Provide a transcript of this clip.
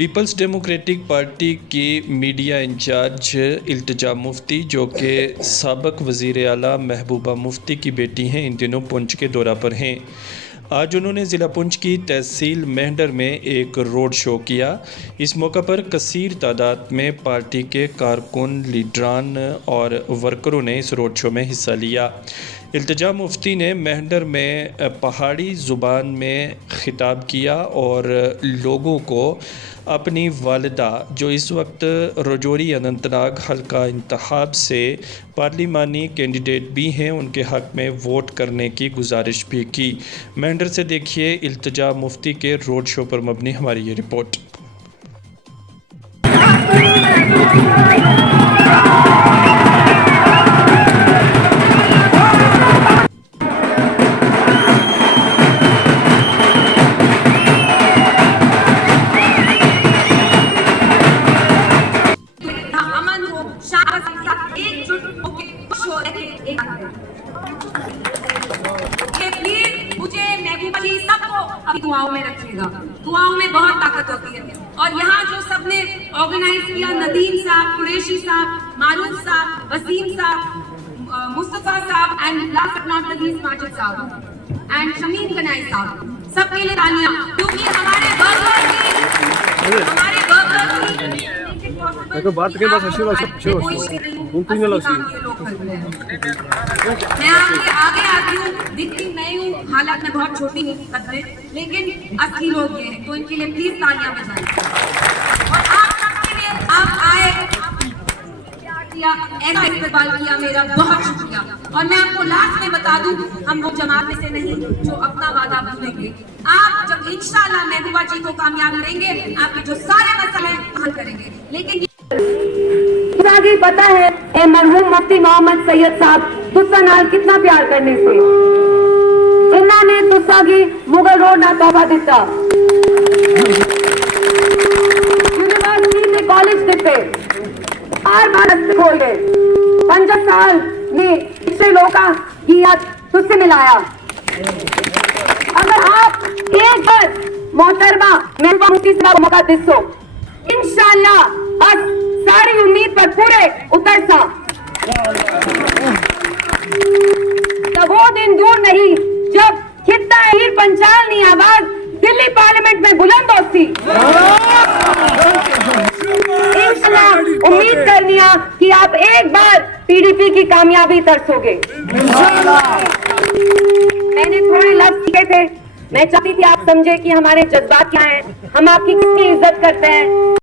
Peoples democratic party की media in charge Iltija Mufti, जो कि साबिक़ वज़ीर आला महबूबा मुफ्ती की बेटी हैं, इन दिनों पुंछ के दौरा पर हैं। आज उन्होंने ज़िला पुंछ की तहसील मेहंडर में एक रोड शो किया। इस मौका पर कसीर तादाद में पार्टी के कारकुन, लीडरान और वर्करों ने इस रोड शो में हिस्सा लिया। इल्तिजा मुफ्ती ने मेहंडर में पहाड़ी ज़ुबान में खिताब किया और लोगों को अपनी वालिदा, जो इस वक्त रजौरी अनंतनाग हल्का इंतखाब से पार्लिमानी कैंडिडेट भी हैं, उनके हक़ में वोट करने की गुजारिश भी की। मेहंडर से देखिए इल्तिजा मुफ्ती के रोड शो पर मबनी हमारी ये रिपोर्ट। मुझे महबूबा जी सबको अपनी दुआओं में रखिएगा। दुआओं में बहुत ताकत होती है। और यहाँ जो सबने ऑर्गेनाइज किया, नदीम साहब, कुरैशी साहब, मारूफ साहब, वसीम साहब, मुस्तफा साहब and last but not the least Majid साहब एंड शमीन कनाई साहब, सबके लिए तालियां, क्योंकि हमारे देखो बात के बाद अच्छी बात मुमकिन नहीं लगी। मैं आपके आगे आती हूँ, दिखती मैं हूँ, हालात में बहुत छोटी हूँ कद में, लेकिन असली लोग ये हैं, तो इनके लिए प्लीज तालियां बजाएं। और आप सबके लिए आप आए, ऐसा इस्तेमाल किया, मेरा बहुत शुक्रिया। और मैं आपको लास्ट में बता दूं, हम वो जमात में से नहीं जो अपना वादा भूलेंगे। आप जब इंशाल्लाह महबूबा जी को कामयाब करेंगे, आपके जो सारे मसले हल करेंगे। लेकिन तुसागी पता है ए मरहूम मुफ्ती मोहम्मद सैयद साहब तुस्सा नाल कितना प्यार करने से इन्होंने तुसागी मुगल रोड ना तोहफा दिता, यूनिवर्सिटी से कॉलेज दिते, भारत खोल गए, 50 साल में पिछले लोगों की याद तुझसे मिलाया। अगर आप एक बार मोहतरमा महबूबा मुफ्ती साहब को मौका दिसो, इंशाअल्लाह बस सारी उम्मीद पर पूरे उतर सा। तो वो दिन दूर नहीं जब खित्ता हीर पंचालनी आवाज दिल्ली पार्लियामेंट में बुलंद होती। इंशाअल्लाह उम्मीद करनिया कि आप एक बार पीडीपी की कामयाबी तरसोगे। मैंने थोड़े लफ्ज सीखे थे, मैं चाहती थी आप समझे कि हमारे जज्बात क्या हैं, हम आपकी कितनी इज्जत करते हैं।